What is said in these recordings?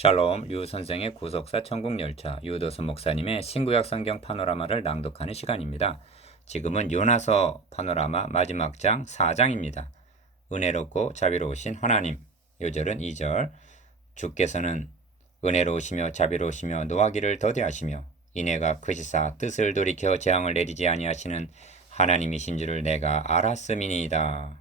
샬롬 류 선생의 구속사 천국열차 유도수 목사님의 신구약 성경 파노라마를 낭독하는 시간입니다. 지금은 요나서 파노라마 마지막 장 4장입니다. 은혜롭고 자비로우신 하나님. 요절은 2절. 주께서는 은혜로우시며 자비로우시며 노하기를 더디하시며 인애가 크시사 뜻을 돌이켜 재앙을 내리지 아니하시는 하나님이신 줄을 내가 알았음이니이다.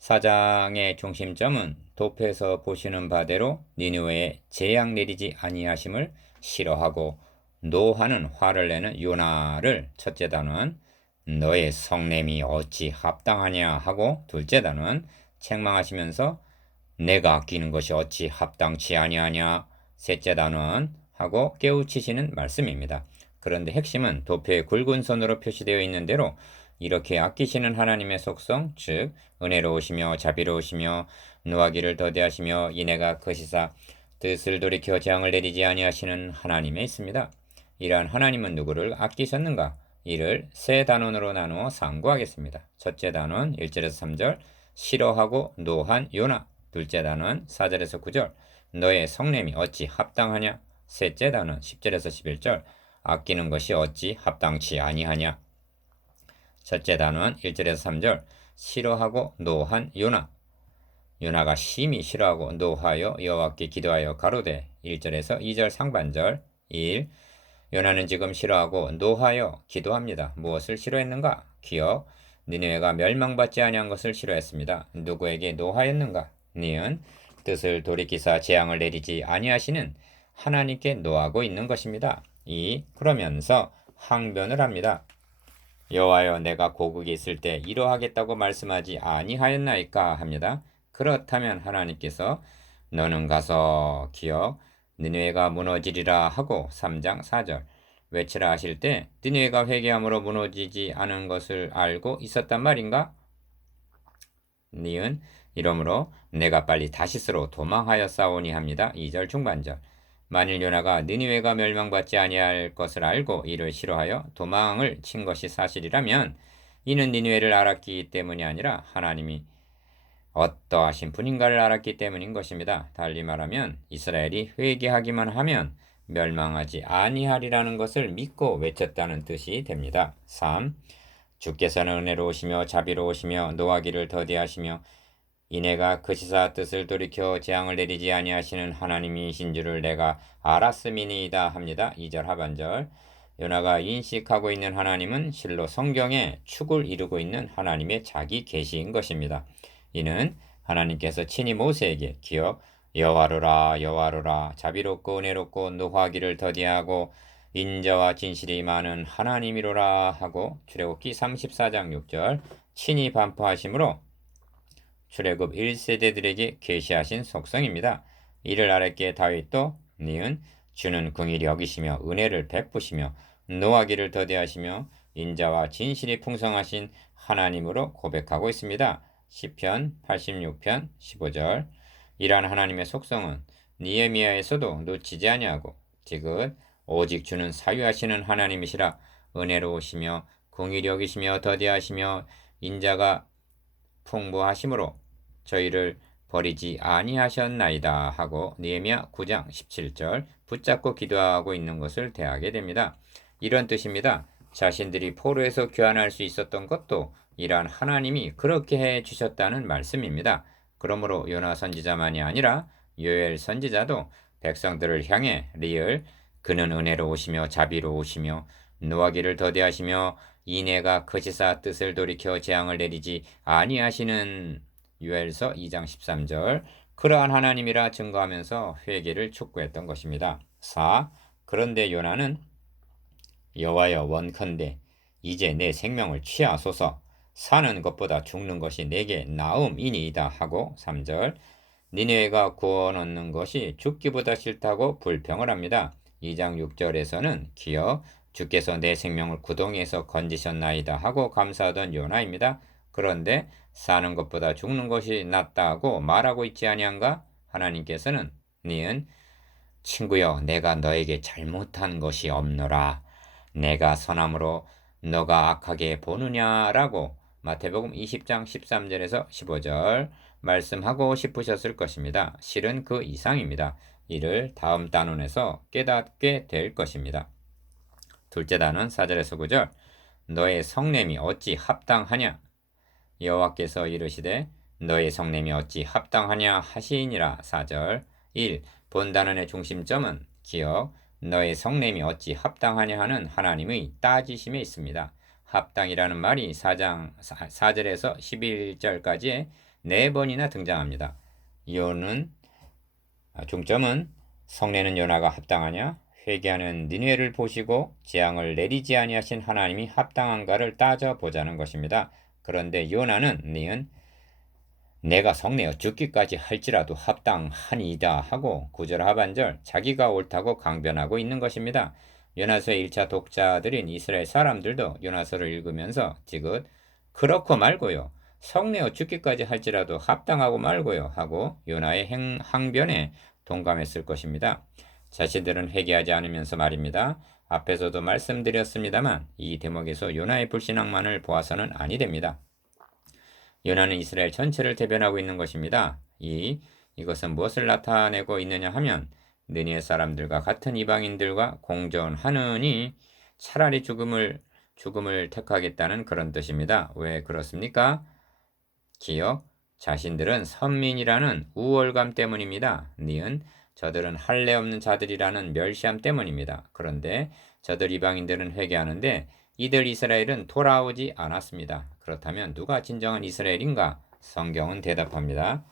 사장의 중심점은 도표에서 보시는 바대로 니느웨에 재앙 내리지 아니하심을 싫어하고 노하는 화를 내는 요나를 첫째 단원 너의 성냄이 어찌 합당하냐 하고 둘째 단원 책망하시면서 내가 아끼는 것이 어찌 합당치 아니하냐 셋째 단원 하고 깨우치시는 말씀입니다. 그런데 핵심은 도표에 굵은 선으로 표시되어 있는 대로 이렇게 아끼시는 하나님의 속성, 즉 은혜로우시며 자비로우시며 노하기를 더디하시며 인애가 크시사 뜻을 돌이켜 재앙을 내리지 아니하시는 하나님에 있습니다. 이러한 하나님은 누구를 아끼셨는가? 이를 세 단원으로 나누어 상고하겠습니다. 첫째 단원 1절에서 3절 싫어하고 노한 요나. 둘째 단원 4절에서 9절 너의 성냄이 어찌 합당하냐. 셋째 단원 10절에서 11절 아끼는 것이 어찌 합당치 아니하냐. 첫째 단원 1절에서 3절 싫어하고 노한 요나. 요나가 심히 싫어하고 노하여 여호와께 기도하여 가로되 1절에서 2절 상반절 1. 요나는 지금 싫어하고 노하여 기도합니다. 무엇을 싫어했는가? 기억 니느웨가 멸망받지 아니한 것을 싫어했습니다. 누구에게 노하였는가? 니은 뜻을 돌이키사 재앙을 내리지 아니하시는 하나님께 노하고 있는 것입니다. 2. 그러면서 항변을 합니다. 여호와여 내가 고국에 있을 때 이러하겠다고 말씀하지 아니하였나이까 합니다. 그렇다면 하나님께서 너는 가서 기억 니느웨가 무너지리라 하고 3장 4절 외치라 하실 때 니느웨가 회개함으로 무너지지 않은 것을 알고 있었단 말인가? 니은 이러므로 내가 빨리 다시스로 도망하여 싸우니 합니다. 2절 중반절 만일 요나가 니느웨가 멸망받지 아니할 것을 알고 이를 싫어하여 도망을 친 것이 사실이라면 이는 니느웨를 알았기 때문이 아니라 하나님이 어떠하신 분인가를 알았기 때문인 것입니다. 달리 말하면 이스라엘이 회개하기만 하면 멸망하지 아니하리라는 것을 믿고 외쳤다는 뜻이 됩니다. 3. 주께서는 은혜로우시며 자비로우시며 노하기를 더디하시며 인애가 크시사 뜻을 돌이켜 재앙을 내리지 아니하시는 하나님이신 줄을 내가 알았음이니이다 합니다. 2절 하반절 요나가 인식하고 있는 하나님은 실로 성경에 축을 이루고 있는 하나님의 자기 계시인 것입니다. 이는 하나님께서 친히 모세에게 기억 여호와로라 여호와로라 자비롭고 은혜롭고 노하기를 더디하고 인자와 진실이 많은 하나님이로라 하고 출애굽기 34장 6절 친히 반포하심으로 출애굽 1세대들에게 계시하신 속성입니다. 이를 알았기에 다윗도 니은 주는 긍휼히 여기시며 은혜를 베푸시며 노하기를 더디하시며 인자와 진실이 풍성하신 하나님으로 고백하고 있습니다. 시편 86편 15절 이러한 하나님의 속성은 니에미야에서도 놓치지 아니하고 지금 오직 주는 사유하시는 하나님이시라 은혜로우시며 긍휼히 여기시며 더디하시며 인자가 풍부하심으로 저희를 버리지 아니하셨나이다 하고 느헤미야 9장 17절 붙잡고 기도하고 있는 것을 대하게 됩니다. 이런 뜻입니다. 자신들이 포로에서 귀환할 수 있었던 것도 이러한 하나님이 그렇게 해 주셨다는 말씀입니다. 그러므로 요나 선지자만이 아니라 요엘 선지자도 백성들을 향해 리을 그는 은혜로우시며 자비로우시며 노하기를 더디하시며 인애가 크시사 뜻을 돌이켜 재앙을 내리지 아니하시는 요엘서 2장 13절 그러한 하나님이라 증거하면서 회개를 촉구했던 것입니다. 4. 그런데 요나는 여호와여 원컨대 이제 내 생명을 취하소서 사는 것보다 죽는 것이 내게 나음이니이다 하고 3절 니느웨가 구원 얻는 것이 죽기보다 싫다고 불평을 합니다. 2장 6절에서는 기어 주께서 내 생명을 구덩이에서 건지셨나이다 하고 감사하던 요나입니다. 그런데 사는 것보다 죽는 것이 낫다고 말하고 있지 아니한가? 하나님께서는 니은 친구여 내가 너에게 잘못한 것이 없노라 내가 선함으로 너가 악하게 보느냐라고 마태복음 20장 13절에서 15절 말씀하고 싶으셨을 것입니다. 실은 그 이상입니다. 이를 다음 단원에서 깨닫게 될 것입니다. 둘째 단원 4절에서 9절. 너의 성냄이 어찌 합당하냐? 여호와께서 이르시되 너의 성냄이 어찌 합당하냐 하시니라. 4절 1. 본 단원의 중심점은 기억, 너의 성냄이 어찌 합당하냐 하는 하나님의 따지심에 있습니다. 합당이라는 말이 4절에서 11절까지에 4번이나 등장합니다. 중점은 성내는 요나가 합당하냐? 회개하는 니느웨를 보시고 재앙을 내리지 아니하신 하나님이 합당한가를 따져보자는 것입니다. 그런데 요나는 니은 내가 성내어 죽기까지 할지라도 합당하니이다 하고 9절 하반절 자기가 옳다고 강변하고 있는 것입니다. 요나서의 1차 독자들인 이스라엘 사람들도 요나서를 읽으면서 지긋 그렇고 말고요. 성내어 죽기까지 할지라도 합당하고 말고요 하고 요나의 항변에 동감했을 것입니다. 자신들은 회개하지 않으면서 말입니다. 앞에서도 말씀드렸습니다만 이 대목에서 요나의 불신앙만을 보아서는 아니 됩니다. 요나는 이스라엘 전체를 대변하고 있는 것입니다. 이것은 무엇을 나타내고 있느냐 하면 느니에 사람들과 같은 이방인들과 공존하느니 차라리 죽음을 택하겠다는 그런 뜻입니다. 왜 그렇습니까? 기억, 자신들은 선민이라는 우월감 때문입니다. 니은 저들은 할례 없는 자들이라는 멸시함 때문입니다. 그런데 저들 이방인들은 회개하는데 이들 이스라엘은 돌아오지 않았습니다. 그렇다면 누가 진정한 이스라엘인가? 성경은 대답합니다.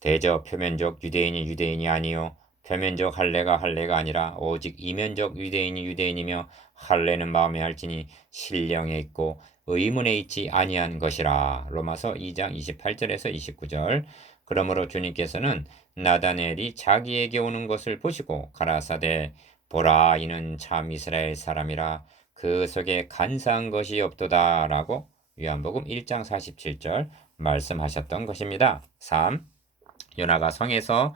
대저 표면적 유대인이 유대인이 아니요 표면적 할례가 할례가 아니라 오직 이면적 유대인이 유대인이며 할례는 마음에 할지니 신령에 있고 의문에 있지 아니한 것이라. 로마서 2장 28절에서 29절. 그러므로 주님께서는 나다넬이 자기에게 오는 것을 보시고 가라사대 보라 이는 참 이스라엘 사람이라 그 속에 간사한 것이 없도다 라고 요한복음 1장 47절 말씀하셨던 것입니다. 3. 요나가 성에서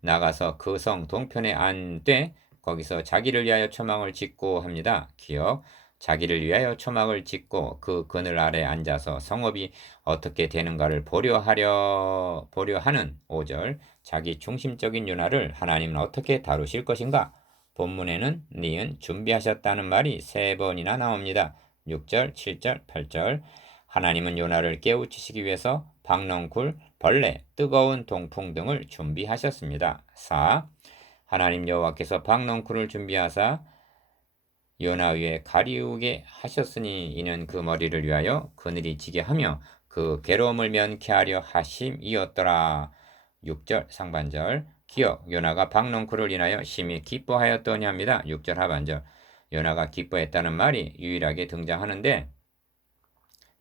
나가서 그 성 동편에 앉되 거기서 자기를 위하여 초막을 짓고 합니다. 기억, 자기를 위하여 초막을 짓고 그 그늘 아래 앉아서 성읍이 어떻게 되는가를 보려 하는 5절. 자기 중심적인 요나를 하나님은 어떻게 다루실 것인가? 본문에는 니은 준비하셨다는 말이 3번이나 나옵니다. 6절, 7절, 8절. 하나님은 요나를 깨우치시기 위해서 박넝쿨, 벌레, 뜨거운 동풍 등을 준비하셨습니다. 4. 하나님 여호와께서 박넝쿨을 준비하사 요나 위에 가리우게 하셨으니 이는 그 머리를 위하여 그늘이 지게 하며 그 괴로움을 면케하려 하심이었더라. 6절 상반절. 기억, 요나가 박넝쿨을 인하여 심히 기뻐하였더니 합니다. 6절 하반절. 요나가 기뻐했다는 말이 유일하게 등장하는데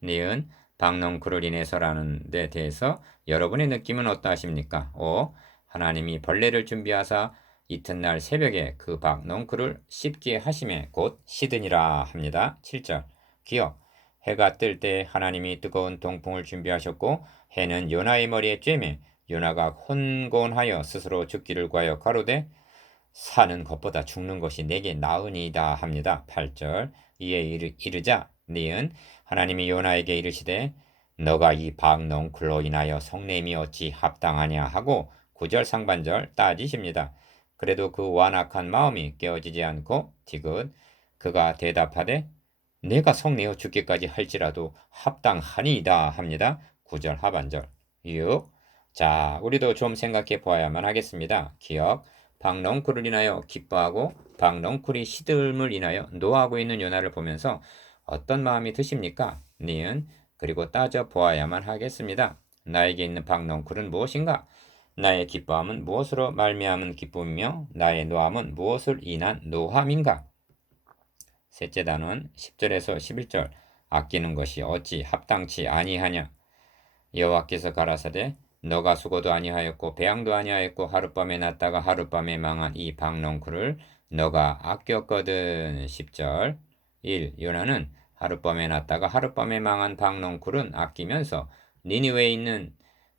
니은 박넝쿨을 인해서라는 데 대해서 여러분의 느낌은 어떠하십니까? 5. 하나님이 벌레를 준비하사 이튿날 새벽에 그 박넝쿨을 씹게 하심에 곧 시드니라 합니다. 7절. 기억. 해가 뜰 때 하나님이 뜨거운 동풍을 준비하셨고 해는 요나의 머리에 쬐매 요나가 혼곤하여 스스로 죽기를 구하여 가로되 사는 것보다 죽는 것이 내게 나으니이다 합니다. 8절. 이에 이르자 니은 하나님이 요나에게 이르시되 너가 이 박넝쿨로 인하여 성냄이 어찌 합당하냐 하고 9절 상반절 따지십니다. 그래도 그 완악한 마음이 깨어지지 않고 디귿 그가 대답하되 내가 성내어 죽기까지 할지라도 합당하니이다 합니다. 9절 하반절. 6. 자, 우리도 좀 생각해 보아야만 하겠습니다. 기억. 박넝쿨을 인하여 기뻐하고 박넝쿨이 시들음을 인하여 노하고 있는 요나를 보면서 어떤 마음이 드십니까? 니은 그리고 따져 보아야만 하겠습니다. 나에게 있는 박넝쿨은 무엇인가? 나의 기뻐함은 무엇으로 말미암은 기쁨이며 나의 노함은 무엇을 인한 노함인가? 셋째 단원 10절에서 11절. 아끼는 것이 어찌 합당치 아니하냐? 여호와께서 가라사대 너가 수고도 아니하였고 배양도 아니하였고 하룻밤에 났다가 하룻밤에 망한 이 박넝쿨을 너가 아꼈거든. 10절. 1. 요나는 하룻밤에 났다가 하룻밤에 망한 박넝쿨은 아끼면서 니느웨에 있는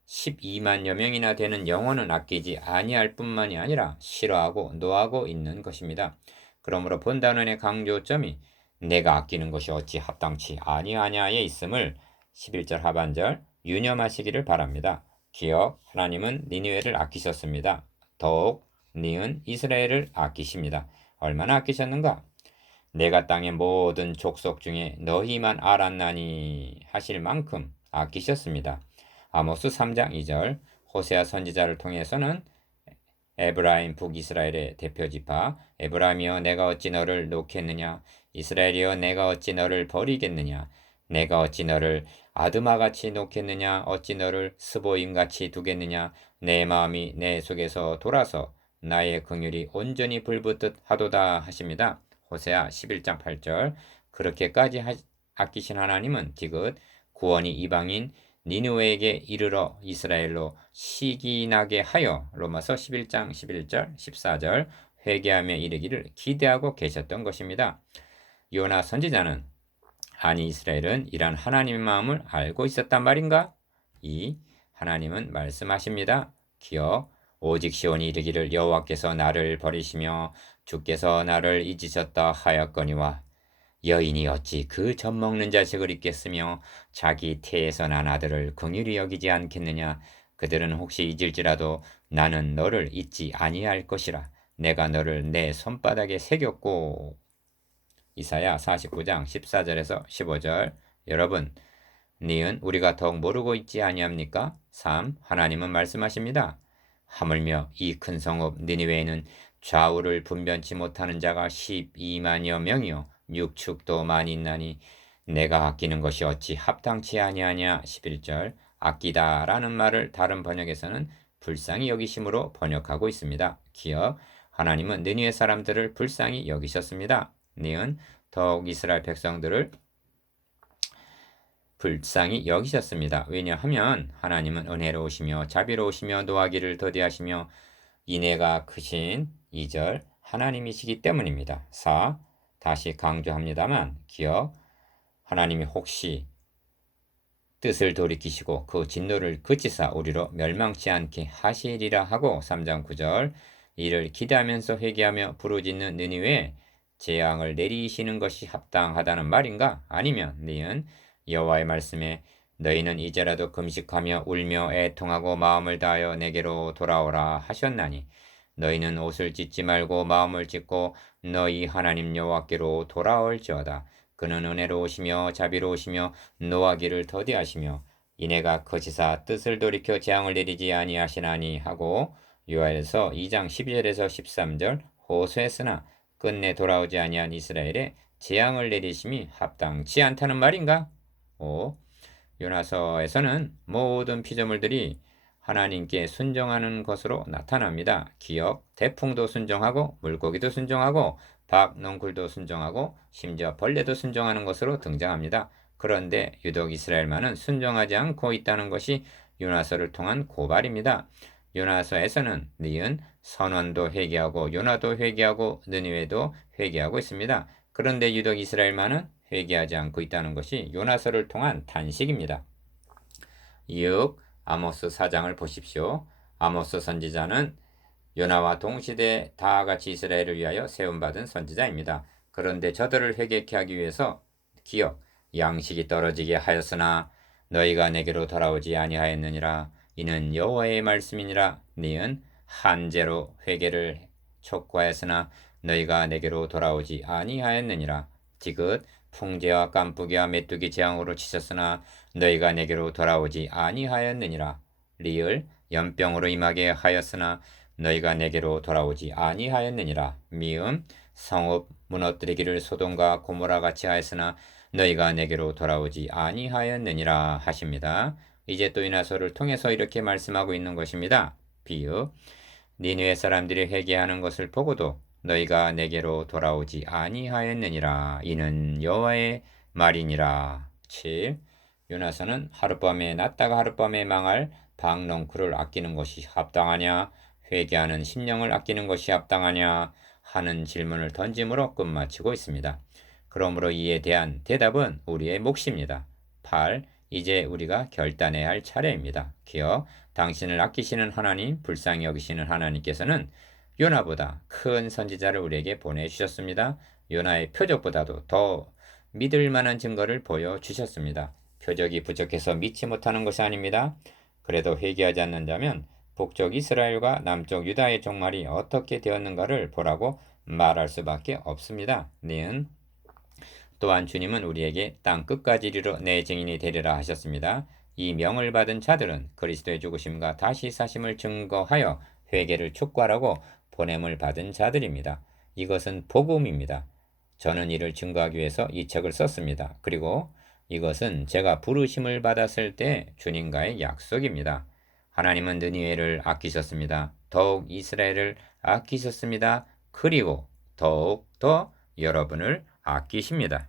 12만여 명이나 되는 영혼은 아끼지 아니할 뿐만이 아니라 싫어하고 노하고 있는 것입니다. 그러므로 본 단원의 강조점이 내가 아끼는 것이 어찌 합당치 아니하냐에 있음을 11절 하반절 유념하시기를 바랍니다. 기억, 하나님은 니느웨를 아끼셨습니다. 더욱 니은 이스라엘을 아끼십니다. 얼마나 아끼셨는가? 내가 땅의 모든 족속 중에 너희만 알았나니 하실 만큼 아끼셨습니다. 아모스 3장 2절 호세아 선지자를 통해서는 에브라임 북이스라엘의 대표 지파 에브라임이여 내가 어찌 너를 놓겠느냐 이스라엘이여 내가 어찌 너를 버리겠느냐 내가 어찌 너를 아드마같이 놓겠느냐 어찌 너를 스보임같이 두겠느냐 내 마음이 내 속에서 돌아서 나의 긍휼이 온전히 불붙듯 하도다 하십니다. 호세아 11장 8절 그렇게까지 아끼신 하나님은 디귿 구원이 이방인 니느웨에게 이르러 이스라엘로 시기나게 하여 로마서 11장 11절 14절 회개하며 이르기를 기대하고 계셨던 것입니다. 요나 선지자는 아니 이스라엘은 이런 하나님의 마음을 알고 있었단 말인가? 하나님은 말씀하십니다. 기억 오직 시온이 이르기를 여호와께서 나를 버리시며 주께서 나를 잊으셨다 하였거니와 여인이 어찌 그 젖먹는 자식을 잊겠으며 자기 태에서 난 아들을 긍휼히 여기지 않겠느냐 그들은 혹시 잊을지라도 나는 너를 잊지 아니할 것이라 내가 너를 내 손바닥에 새겼고 이사야 49장 14절에서 15절 여러분 니은 우리가 더욱 모르고 있지 아니합니까? 3. 하나님은 말씀하십니다. 하물며 이 큰 성읍 니느웨에는 좌우를 분변치 못하는 자가 12만여 명이요 육축도 많이 있나니 내가 아끼는 것이 어찌 합당치 아니하냐 11절 아끼다 라는 말을 다른 번역에서는 불쌍히 여기심으로 번역하고 있습니다. 기억 하나님은 느니웨 사람들을 불쌍히 여기셨습니다. 니은 더욱 이스라엘 백성들을 불쌍히 여기셨습니다. 왜냐하면 하나님은 은혜로우시며 자비로우시며 노하기를 더디하시며 인애가 크신 2절 하나님이시기 때문입니다. 4. 다시 강조합니다만 기억 하나님이 혹시 뜻을 돌이키시고 그 진노를 그치사 우리로 멸망치 않게 하시리라 하고 3장 9절 이를 기대하면서 회개하며 부르짖는 느니웨에 재앙을 내리시는 것이 합당하다는 말인가? 아니면 니은 여호와의 말씀에 너희는 이제라도 금식하며 울며 애통하고 마음을 다하여 내게로 돌아오라 하셨나니 너희는 옷을 찢지 말고 마음을 찢고 너희 하나님 여호와께로 돌아올지어다. 그는 은혜로우시며 자비로우시며 노하기를 더디하시며 인애가 거치사 뜻을 돌이켜 재앙을 내리지 아니하시나니 하고 요엘서 2장 12절에서 13절 호소했으나 끝내 돌아오지 아니한 이스라엘에 재앙을 내리심이 합당치 않다는 말인가? 5. 요나서에서는 모든 피조물들이 하나님께 순종하는 것으로 나타납니다. 기억, 태풍도 순종하고 물고기도 순종하고 박, 넝쿨도 순종하고 심지어 벌레도 순종하는 것으로 등장합니다. 그런데 유독 이스라엘만은 순종하지 않고 있다는 것이 요나서를 통한 고발입니다. 요나서에서는 니은 선원도 회개하고 요나도 회개하고 느니웨도 회개하고 있습니다. 그런데 유독 이스라엘만은 회개하지 않고 있다는 것이 요나서를 통한 탄식입니다. 6. 아모스 4장을 보십시오. 아모스 선지자는 요나와 동시대 다 같이 이스라엘을 위하여 세움받은 선지자입니다. 그런데 저들을 회개케 하기 위해서 기억, 양식이 떨어지게 하였으나 너희가 내게로 돌아오지 아니하였느니라. 이는 여호와의 말씀이니라. 니은 한제로 회개를 촉구하였으나 너희가 내게로 돌아오지 아니하였느니라. 디귿 풍제와 깜쁘기와 메뚜기 재앙으로 치셨으나 너희가 내게로 돌아오지 아니하였느니라. 리을 연병으로 임하게 하였으나 너희가 내게로 돌아오지 아니하였느니라. 미음 성읍 무너뜨리기를 소돔과 고모라 같이 하였으나 너희가 내게로 돌아오지 아니하였느니라 하십니다. 이제 또 요나서를 통해서 이렇게 말씀하고 있는 것입니다. 비읍 니느웨 사람들이 회개하는 것을 보고도 너희가 내게로 돌아오지 아니하였느니라. 이는 여호와의 말이니라. 7. 요나서는 하룻밤에 났다가 하룻밤에 망할 박넝쿨을 아끼는 것이 합당하냐? 회개하는 심령을 아끼는 것이 합당하냐? 하는 질문을 던짐으로 끝마치고 있습니다. 그러므로 이에 대한 대답은 우리의 몫입니다. 8. 이제 우리가 결단해야 할 차례입니다. 기억, 당신을 아끼시는 하나님, 불쌍히 여기시는 하나님께서는 요나보다 큰 선지자를 우리에게 보내주셨습니다. 요나의 표적보다도 더 믿을 만한 증거를 보여주셨습니다. 표적이 부족해서 믿지 못하는 것이 아닙니다. 그래도 회개하지 않는다면 북쪽 이스라엘과 남쪽 유다의 종말이 어떻게 되었는가를 보라고 말할 수밖에 없습니다. 니은 또한 주님은 우리에게 땅 끝까지 이르러 내 증인이 되리라 하셨습니다. 이 명을 받은 자들은 그리스도의 죽으심과 다시 사심을 증거하여 회개를 촉구하라고 보냄을 받은 자들입니다. 이것은 복음입니다. 저는 이를 증거하기 위해서 이 책을 썼습니다. 그리고 이것은 제가 부르심을 받았을 때 주님과의 약속입니다. 하나님은 느니웨를 아끼셨습니다. 더욱 이스라엘을 아끼셨습니다. 그리고 더욱 더 여러분을 아끼십니다.